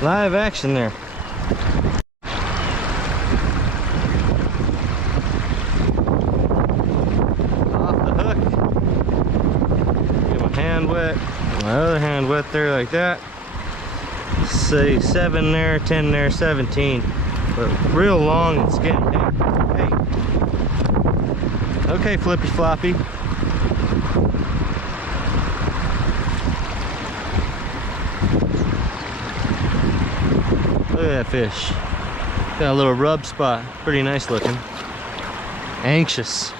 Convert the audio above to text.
Live action there. Off the hook. Get my hand wet. My other hand wet there like that. Say 7 there, 10 there, 17. But real long and skinny. Hey. Okay, Flippy Floppy. Look at that fish. Got a little rub spot. Pretty nice looking. Anxious.